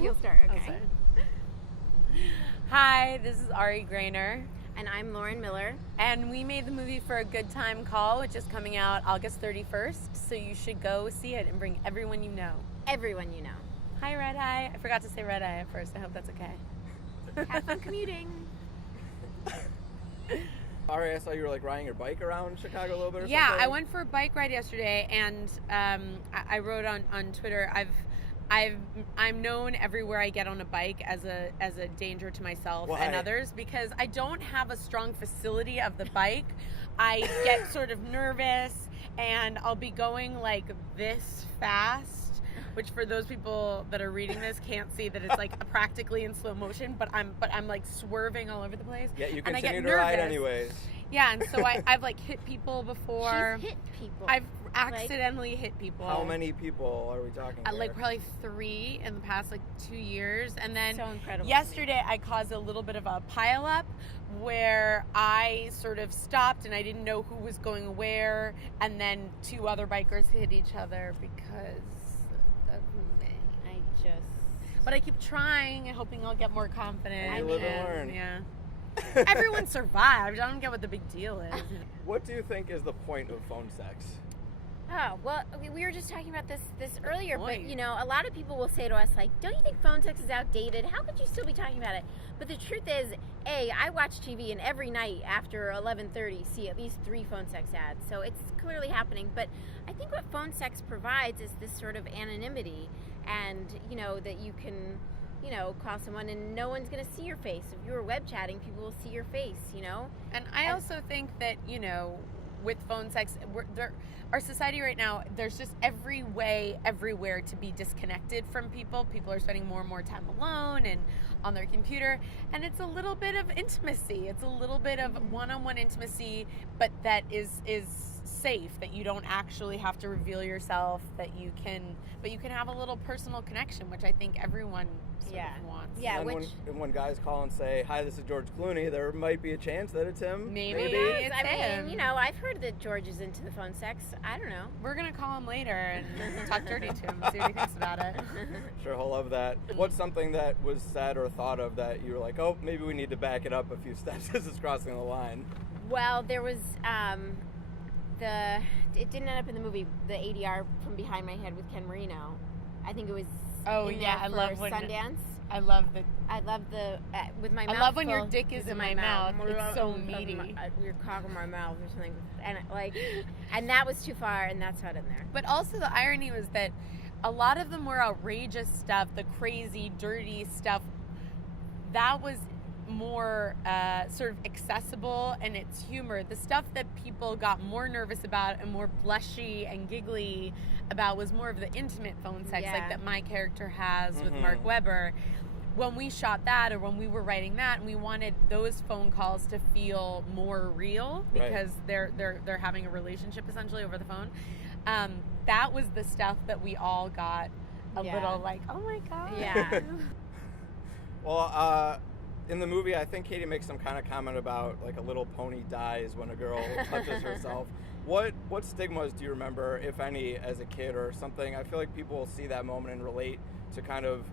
You'll start, okay. I'll start. Hi, this is Ari Graynor. And I'm Lauren Miller. And we made the movie For a Good Time Call, which is coming out August 31st. So you should go see it and bring everyone you know. Everyone you know. Hi, RedEye. I forgot to say RedEye at first. I hope that's okay. Have fun commuting. Ari, I saw you were riding your bike around Chicago a little bit or Yeah, something. I went for a bike ride yesterday, and I wrote on Twitter, I'm known everywhere I get on a bike as a danger to myself and others because I don't have a strong facility of the bike. I get sort of nervous, and I'll be going like this fast, which for those people that are reading this can't see that it's like practically in slow motion, but I'm like swerving all over the place. Yeah, you and I get continue to ride nervous. anyways. Yeah, and so I've like hit people before. She's hit people. I've accidentally hit people. How many people are we talking here? Like probably 3 in the past 2 years, and then so incredible. Yesterday I caused a little bit of a pile up where I sort of stopped and I didn't know who was going where, and then 2 other bikers hit each other because of me. But I keep trying and hoping I'll get more confident. You live and learn. Yeah. Everyone survived. I don't get what the big deal is. What do you think is the point of phone sex? Oh, well, we were just talking about this earlier, Point. but, a lot of people will say to us, like, don't you think phone sex is outdated? How could you still be talking about it? But the truth is, I watch TV, and every night after 11:30 see at least 3 phone sex ads, so it's clearly happening. But I think what phone sex provides is this sort of anonymity, and, that you can, call someone and no one's going to see your face. If you were web chatting, people will see your face, And I also think that, with phone sex, our society right now, there's just every way, everywhere to be disconnected from people. People are spending more and more time alone and on their computer. And it's a little bit of intimacy. It's a little bit of one-on-one intimacy, but that is safe, that you don't actually have to reveal yourself, but you can have a little personal connection, which I think everyone sort of wants. Yeah, and when guys call and say, "Hi, this is George Clooney," there might be a chance that it's him. Maybe. Yes, It's him. I've heard that George is into the phone sex. I don't know. We're going to call him later and talk dirty to him and see what he thinks about it. Sure, he'll love that. What's something that was said or thought of that you were like, oh, maybe we need to back it up a few steps as it's crossing the line? Well, there was it didn't end up in the movie, the ADR from Behind My Head with Ken Marino. I think it was I love when Sundance. I love the with my mouth. I love when your full, dick is in my mouth. It's so meaty. Your cock in my mouth or something, and that was too far, and that's not in there. But also the irony was that a lot of the more outrageous stuff, the crazy, dirty stuff, that was more sort of accessible, and it's humor. The stuff that people got more nervous about and more blushy and giggly about was more of the intimate phone sex, like that my character has with Mark Webber. When we shot that, or when we were writing that, and we wanted those phone calls to feel more real because they're having a relationship essentially over the phone. That was the stuff that we all got a little like, oh my god. Yeah. Well, in the movie, I think Katie makes some kind of comment about like a little pony dies when a girl touches herself. What stigmas do you remember, if any, as a kid or something? I feel like people will see that moment and relate to kind of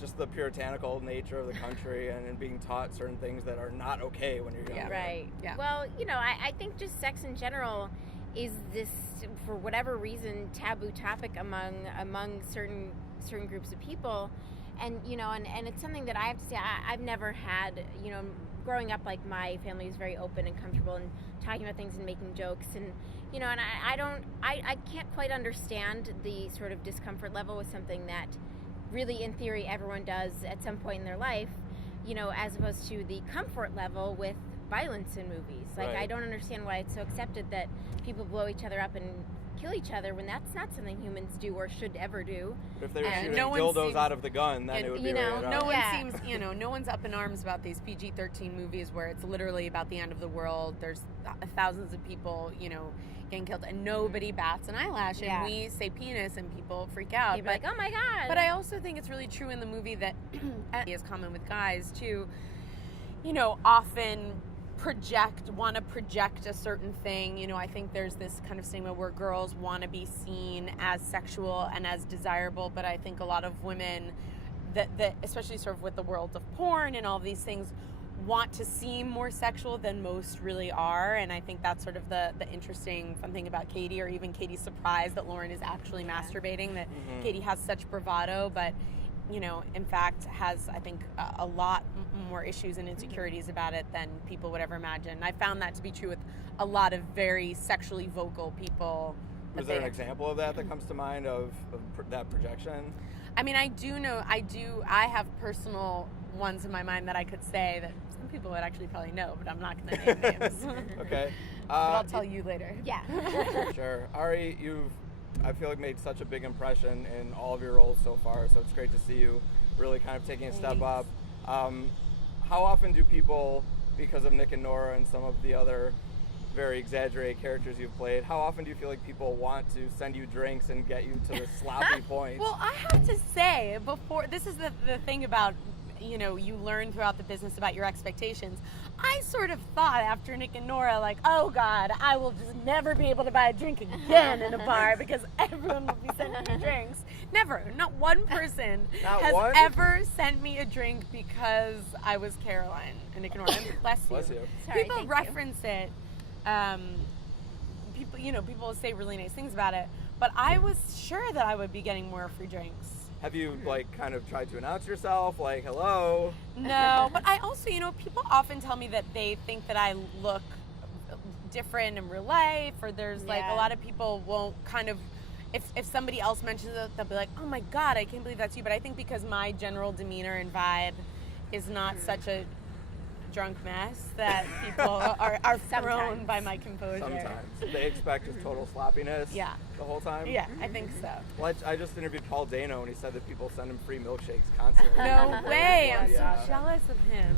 just the puritanical nature of the country and being taught certain things that are not okay when you're younger. Yeah, right. Yeah. Well, I think just sex in general is this, for whatever reason, taboo topic among certain groups of people. And, and it's something that I have to say, I've never had, growing up, like, my family is very open and comfortable and talking about things and making jokes. And, and I can't quite understand the sort of discomfort level with something that really, in theory, everyone does at some point in their life, as opposed to the comfort level with violence in movies. Like, I don't understand why it's so accepted that people blow each other up and kill each other when that's not something humans do or should ever do. But if they were shooting dildos out of the gun, then it would be rated R. No one's up in arms about these PG-13 movies where it's literally about the end of the world. There's thousands of people, getting killed, and nobody bats an eyelash. And we say penis, and people freak out. You'd be like, oh my god. But I also think it's really true in the movie that is common with guys too. Often want to project a certain thing. I think there's this kind of stigma where girls want to be seen as sexual and as desirable, but I think a lot of women, that especially sort of with the world of porn and all these things, want to seem more sexual than most really are. And I think that's sort of the interesting fun thing about Katie, or even Katie's surprise that Lauren is actually masturbating, that Katie has such bravado, but in fact has, I think, a lot more issues and insecurities about it than people would ever imagine. I found that to be true with a lot of very sexually vocal people. Was there an example of that comes to mind of that projection? I mean, I have personal ones in my mind that I could say that some people would actually probably know, but I'm not going to name names. Okay. But I'll tell you later. Yeah. Sure. Ari, I feel like made such a big impression in all of your roles so far, so it's great to see you really kind of taking a step up. How often do people, because of Nick and Nora and some of the other very exaggerated characters you've played, how often do you feel like people want to send you drinks and get you to the sloppy point? Well, I have to say, this is the thing about, you learn throughout the business about your expectations. I sort of thought after Nick and Nora, like, oh God, I will just never be able to buy a drink again in a bar because everyone will be sending me drinks. Never. Not one person ever sent me a drink because I was Caroline and Nick and Nora. Bless you. Bless you. Sorry, People reference it. People say really nice things about it, but I was sure that I would be getting more free drinks. Have you kind of tried to announce yourself, like, hello? No, but I also, people often tell me that they think that I look different in real life, or there's a lot of people won't kind of, if somebody else mentions it, they'll be like, oh my God, I can't believe that's you. But I think because my general demeanor and vibe is not such a drunk mess that people are thrown by my composure. Sometimes. They expect just total sloppiness the whole time? Yeah, I think so. Well, I just interviewed Paul Dano, and he said that people send him free milkshakes constantly. No way. I'm so jealous of him.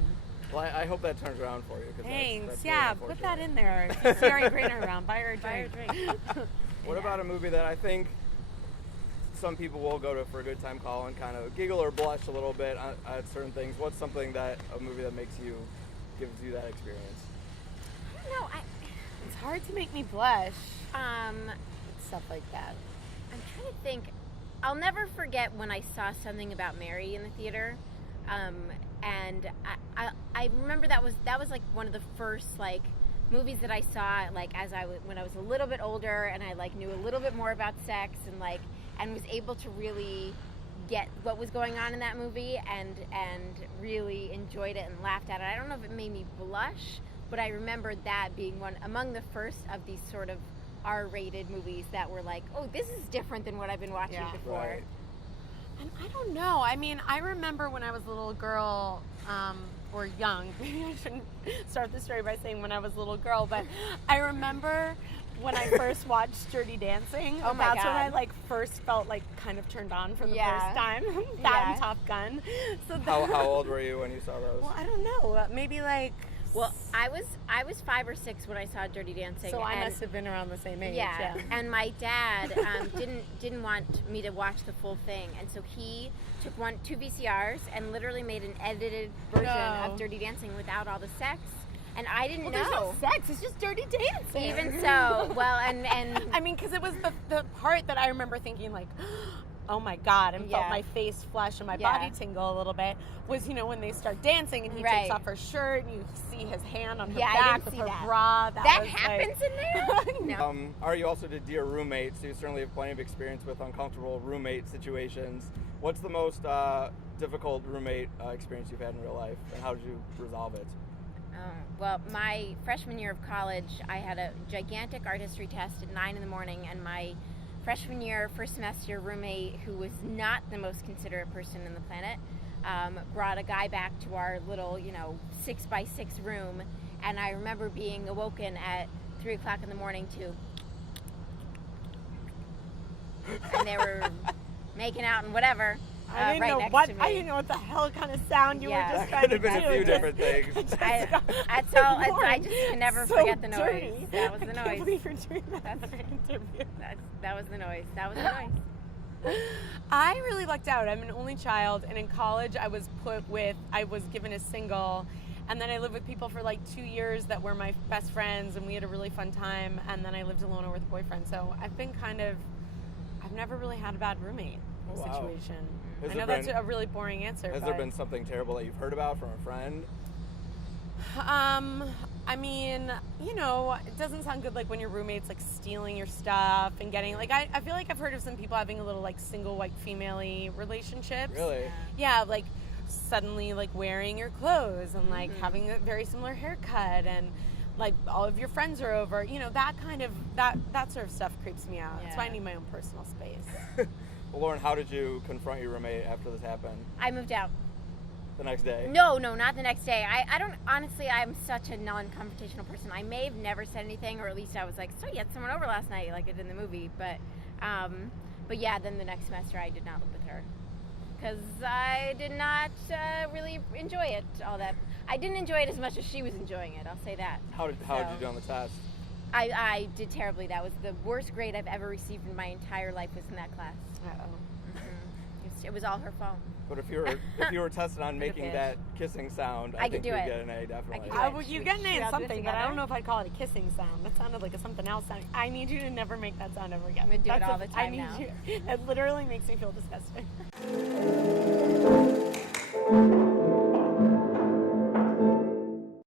Well, I hope that turns around for you. Thanks. That's yeah, really put that in there. If you see Ari Graynor around, buy her a drink. What about a movie that I think some people will go to for a good time call and kind of giggle or blush a little bit at certain things? What's a movie that gives you that experience? No, it's hard to make me blush. Stuff like that. I'm trying to think. I'll never forget when I saw Something About Mary in the theater, and I remember that was like one of the first movies that I saw when I was a little bit older, and I knew a little bit more about sex and was able to really get what was going on in that movie and really enjoyed it and laughed at it. I don't know if it made me blush, but I remember that being one among the first of these sort of R-rated movies that were like, oh, this is different than what I've been watching before. Right. And I don't know. I mean, I remember when I was a little girl, or young. Maybe I shouldn't start the story by saying when I was a little girl, but I remember when I first watched Dirty Dancing. Oh my that's God. when I first felt kind of turned on for the first time. And Top Gun. So how old were you when you saw those? Well, I don't know. Maybe Well, I was 5 or 6 when I saw Dirty Dancing. So I must have been around the same age. Yeah. And my dad didn't want me to watch the full thing, and so he took 2 VCRs and literally made an edited version of Dirty Dancing without all the sex. And I didn't know. There's no sex. It's just dirty dancing. Even so, well, and I mean, because it was the part that I remember thinking oh my God, and felt my face flush and my body tingle a little bit, was, when they start dancing and he takes off her shirt and you see his hand on her back with her bra. That happens in there? No. Ari, you also did Dear Roommate, so you certainly have plenty of experience with uncomfortable roommate situations. What's the most difficult roommate experience you've had in real life, and how did you resolve it? Well, my freshman year of college, I had a gigantic art history test at 9 in the morning, and my freshman year, first semester roommate, who was not the most considerate person in the planet, brought a guy back to our little, 6x6 room, and I remember being awoken at 3 o'clock in the morning and they were making out and whatever. I didn't know what the hell kind of sound you were just trying to do. Could have been a few different things. That's all. I just can never forget the noise. Dirty. That was the noise. I can't believe you're doing that for an interview. That was the noise. That was the noise. I really lucked out. I'm an only child, and in college I was given a single, and then I lived with people for 2 years that were my best friends, and we had a really fun time, and then I lived alone or with a boyfriend. So I've never really had a bad roommate situation. Has I know there that's been- a really boring answer. Has there been something terrible that you've heard about from a friend? I mean, it doesn't sound good like when your roommate's like stealing your stuff and getting like I feel like I've heard of some people having a little like single white female-y relationships. Really? Yeah, like suddenly like wearing your clothes and like having a very similar haircut and like all of your friends are over. That kind of that sort of stuff creeps me out. That's why I need my own personal space. Well, Lauren, how did you confront your roommate after this happened? I moved out. The next day? No, not the next day. I don't, honestly, I'm such a non-confrontational person. I may have never said anything, or at least I was like, so you had someone over last night, like I did in the movie. But yeah, then the next semester I did not live with her. Because I did not really enjoy it all that. I didn't enjoy it as much as she was enjoying it, I'll say that. How did you do on the test? I did terribly. That was the worst grade I've ever received in my entire life was in that class. It was all her fault. But if you were tested on making that kissing sound, I think could do you'd it. get an A, definitely. Well, you get an A in something, but I don't know if I'd call it a kissing sound. That sounded like a something else sound. I need you to never make that sound ever again. I'm gonna do it all the time I need now. you. It literally makes me feel disgusting.